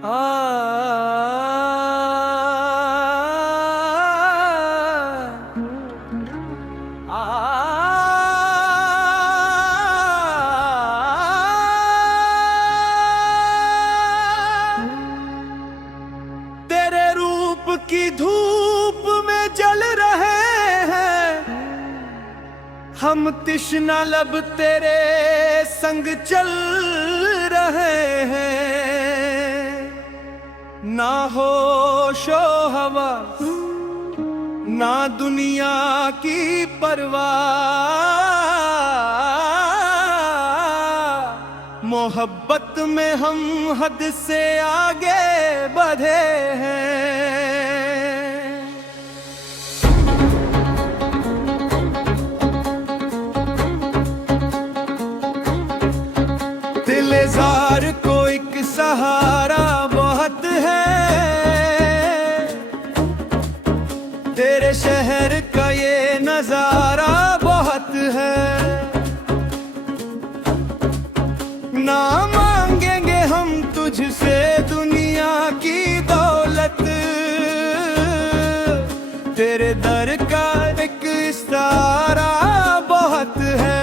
तेरे रूप की धूप में जल रहे हैं हम, तृष्णा लब तेरे संग चल रहे हैं। ना होशो हवा ना दुनिया की परवाह, मोहब्बत में हम हद से आगे बढ़े हैं। दिलजार को एक सहारा बहुत है, तेरे शहर का ये नजारा बहुत है। ना मांगेंगे हम तुझसे दुनिया की दौलत, तेरे दर का एक इशारा बहुत है।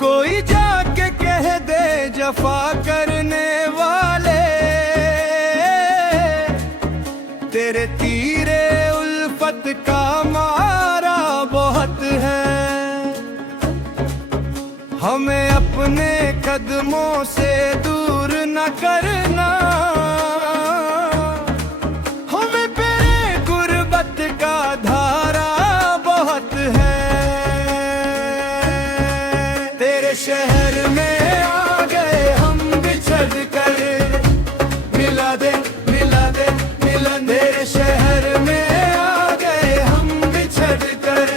कोई जाके कह दे जफा करने वाले, तेरे तीरे उल्फत का मारा बहुत है। हमें अपने कदमों से दूर न करना, हमें तेरे गुर्बत का धारा बहुत है। तेरे शहर में आ गए हम बिछड़ कर, मिला दे मिला दे मिलन। तेरे शहर में आ गए हम बिछड़ कर,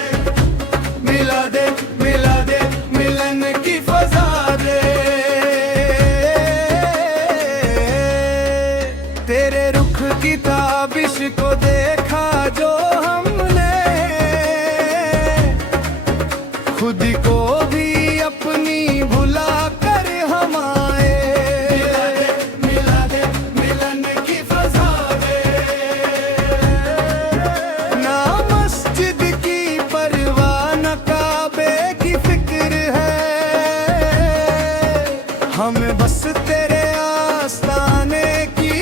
मिला दे मिला दे मिलन की फजा दे। तेरे रुख की ताबिश को देखा जो हमने, खुद को भी अपनी भुला कर हम आए। मिला दे मिलन की फजा दे। ना मस्जिद की परवाह न काबे की फिक्र है, हमें बस तेरे आस्ताने की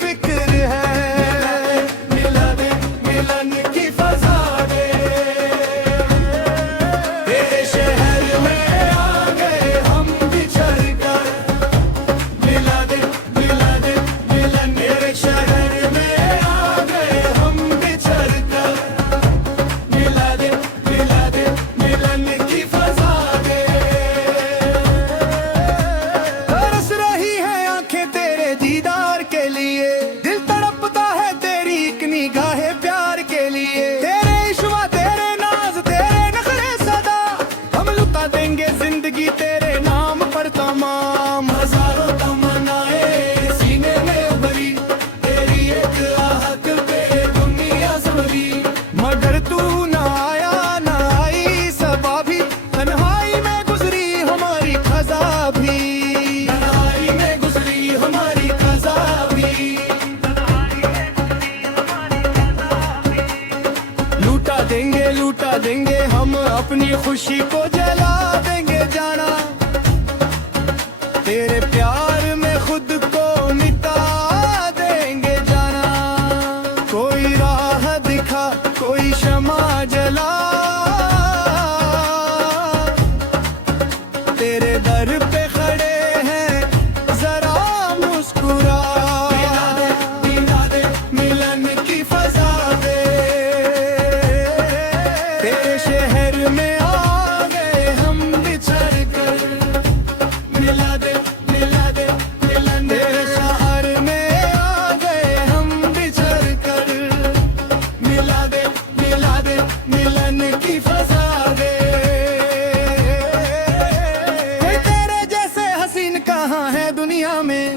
फिक्र है। मिला दे मिलन की फजा दे। तेरे शहर में आ गए हम बिछड़ कर, मिला दे मिलन। तेरे शहर में आ गए हम बिछड़ कर, मिला दे मिलन की फजा दे। तरस रही है आंखें तेरे दीदार के लिए, दिल तड़पता है तेरी एक निगाहे प्यार के लिए। तेरे इश्वा तेरे नाज तेरे नखरे सदा, हम लुटा देंगे जिंदगी तेरे नाम पर तमाम। हजारों तमन्नाएं सीने में उभरी, तेरी एक आहट पे दुनिया संभली। मगर तू ना आया ना आई सबा भी, तन्हाई में गुजरी हमारी खजा भी। तन्हाई में गुजरी हमारी खजा भी। लूटा देंगे हम अपनी खुशी को जला देंगे जाना। तेरे प्यार में खुद को मिटा देंगे जाना। कोई राह दिखा कोई शमा जला, तेरे दर पे खड़े हैं जरा मुस्कुरा। मिला दे मिलन की फजा दे। तेरे शहर में आ गए हम बिछड़ कर, मिला दे मिलन। तेरे शहर में आ गए हम बिछड़ कर, मिला दे मिलन की फजा दे। तेरे जैसे हसीन कहाँ है दुनिया में,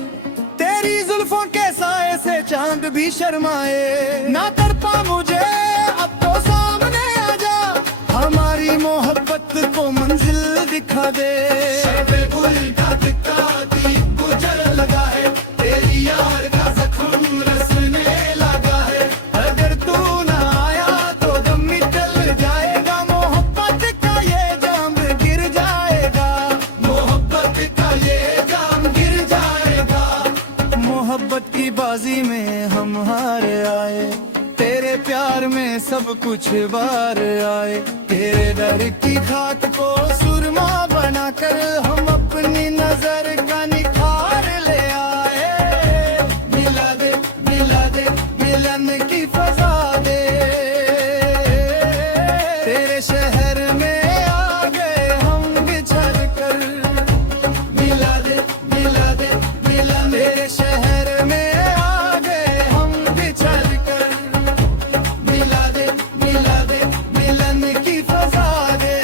तेरी जुल्फों के साए से चांद भी शर्माए। ना तड़पा मुझे अब तो सामने आ जा, हमारी मोहब्बत को मंजिल दिखा दे। शब गुल का दीप बुझल बाजी में हम हार आए, तेरे प्यार में सब कुछ बार आए। तेरे डर की खाक को सुरमा बनाकर हम अपनी नजर का निखार ले आए। मिला दे मिलन की फजा दे, तेरे शहर में आ गए हम बिछड़ कर। मिला दे मिलन, तेरे शहर में आ गए हम बिछड़ कर। मिला दे मिलन की फजा दे,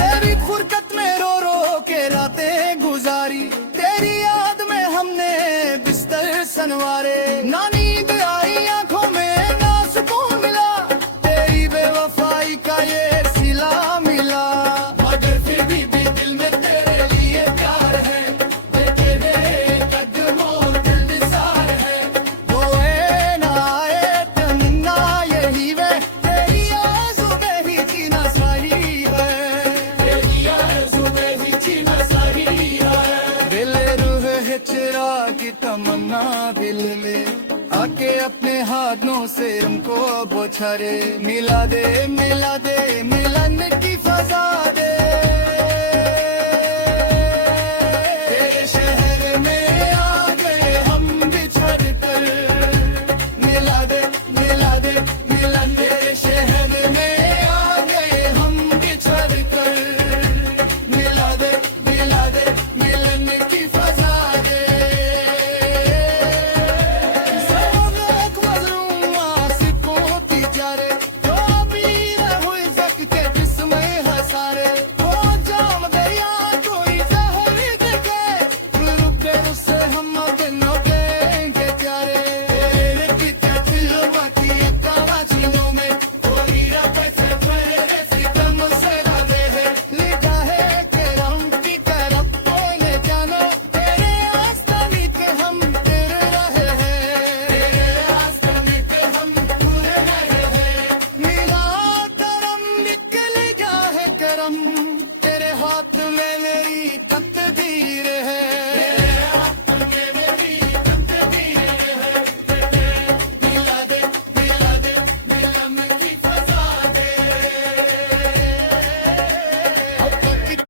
तेरी फुरकत में रो रो के रातें गुजारी, तेरी याद में हमने बिस्तर सनवारे। ना नींद आई आंखों में ना सुकून मिला, तेरी बेवफाई का ये सिला मिला। मगर फिर भी दिल में तेरे लिए प्यार है, तेरे कदमों दिल निसार है। वो है ना आए तमन्ना यही वे, तेरी आरज़ू में ही जीना सही है, तेरी आरज़ू में ही जीना सही है। दिल रूह है चिराग की तमन्ना दिल में, आके अपने हाथों से हमको बौछारे। मिला दे मिलन की फजा दे, तेरे शहर में आ गए हम बिछड़ कर। मिला दे मिलन, तेरे शहर में आ गए हम बिछड़ कर। मिला दे मिलन की फजा दे, सब एक मजलूम आसिफों की जारे, जो अमीर हुई जक के जिस्में हसारे। वो जाम गया कोई जहर दे के, रुके उससे हम दिनों देंगे प्यारे। तेरे की दिल मती कावाचिनों में, कोई रब से परे सितम से रवे है। लिखा है करम की तरफ बोले जानो, तेरे आस्तानी पे हम तेरे रहे हैं, तेरे आस्तानी पे हम पूरे रहे हैं। मिला करम निकल जाए करम, तेरे हाथ में मेरी